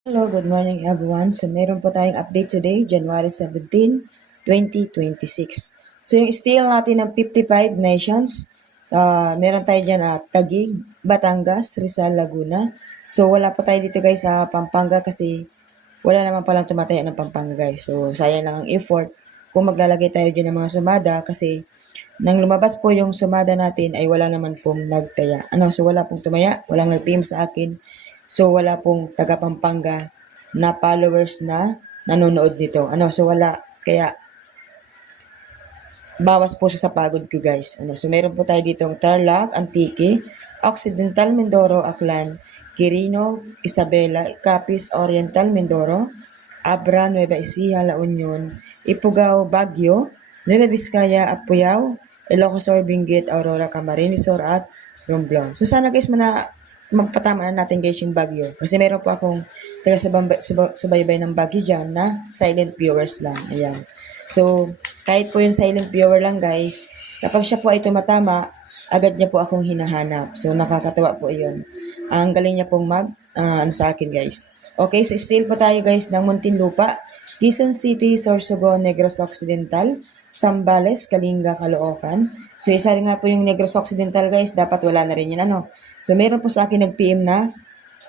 Hello, good morning everyone. So meron po tayong update today, January 17, 2026. So yung steel natin ng 55 nations, meron tayo dyan Taguig, Batangas, Rizal, Laguna. So wala po tayo dito guys sa Pampanga kasi wala naman palang tumataya ng Pampanga guys. So sayang lang ang effort kung maglalagay tayo dyan ng mga sumada kasi nang lumabas po yung sumada natin ay wala naman pong nagtaya. So wala pong tumaya, walang nag-PM sa akin. So wala pong taga Pampanga na followers na nanonood nito. So wala. Kaya bawas po siya sa pagod ko guys. So meron po tayo ditong Tarlac, Antique, Occidental Mindoro, Aklan, Quirino, Isabela, Capiz, Oriental Mindoro, Abra, Nueva Ecija, La Union, Ifugao, Baguio, Nueva Vizcaya, Apuyao, Ilocos Sur, Benguet, Aurora, Camarines Sur, at Romblon. So sana guys magpatama na natin guys yung Baguio. Kasi meron po akong subaybay ng Baguio dyan na silent viewers lang. Ayan. So, kahit po yung silent viewer lang guys, kapag siya po ay tumatama, agad niya po akong hinahanap. So, nakakatawa po yun. Ang galing niya pong sa akin guys. Okay, so still po tayo guys ng Muntinlupa, Quezon City, Sorsogon, Negros Occidental, Zambales, Kalinga, Caloocan. So, isa rin nga po yung Negros Occidental guys, dapat wala na rin yun So, meron po sa akin nag-PM na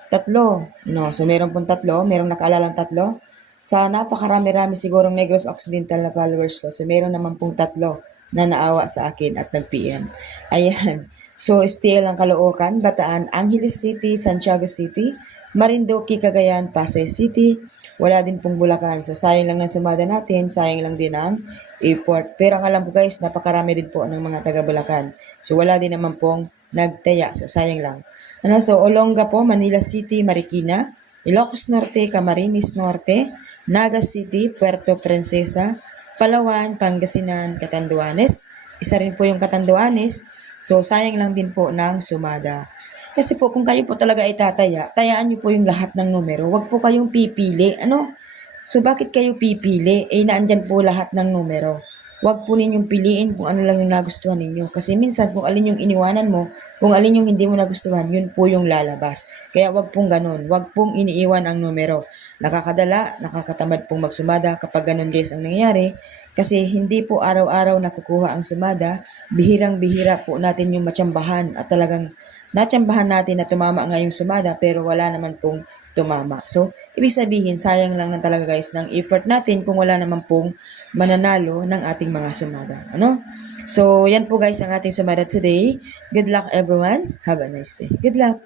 tatlo. So meron pong tatlo, merong nakaalalang tatlo. Sa napakarami-rami sigurong Negros Occidental na followers ko. So meron naman pong tatlo na naawa sa akin at nag-PM. Ayan. So still ang Caloocan, Bataan, Angeles City, Santiago City, Marinduque, Cagayan, Pasay City. Wala din pong Bulacan. So sayang lang ng sumada natin, sayang lang din ang effort. Pero ang alam ko guys, napakarami din po ng mga taga Bulacan. So wala din naman pong nagtaya. So sayang lang. So Olonga po, Manila City, Marikina, Ilocos Norte, Camarines Norte, Naga City, Puerto Princesa, Palawan, Pangasinan, Catanduanes. Isa rin po yung Catanduanes. So sayang lang din po ng sumada. Kasi po kung kayo po talaga ay tataya, tayaan niyo po yung lahat ng numero. Huwag po kayong pipili. So bakit kayo pipili? Naandyan po lahat ng numero. Huwag po ninyong piliin kung ano lang yung nagustuhan ninyo. Kasi minsan kung alin yung iniwanan mo, kung alin yung hindi mo nagustuhan, yun po yung lalabas. Kaya huwag pong ganun. Huwag pong iniiwan ang numero. Nakakadala, nakakatamad pong magsumada kapag ganun guys ang nangyayari. Kasi hindi po araw-araw nakukuha ang sumada. Bihirang-bihira po natin yung matsambahan at talagang natsambahan natin na tumama nga yung sumada pero wala naman pong tumama. So, ibig sabihin, sayang lang na talaga guys ng effort natin kung wala naman pong mananalo ng ating mga sumada. So, yan po guys ang ating sumada today. Good luck everyone. Have a nice day. Good luck.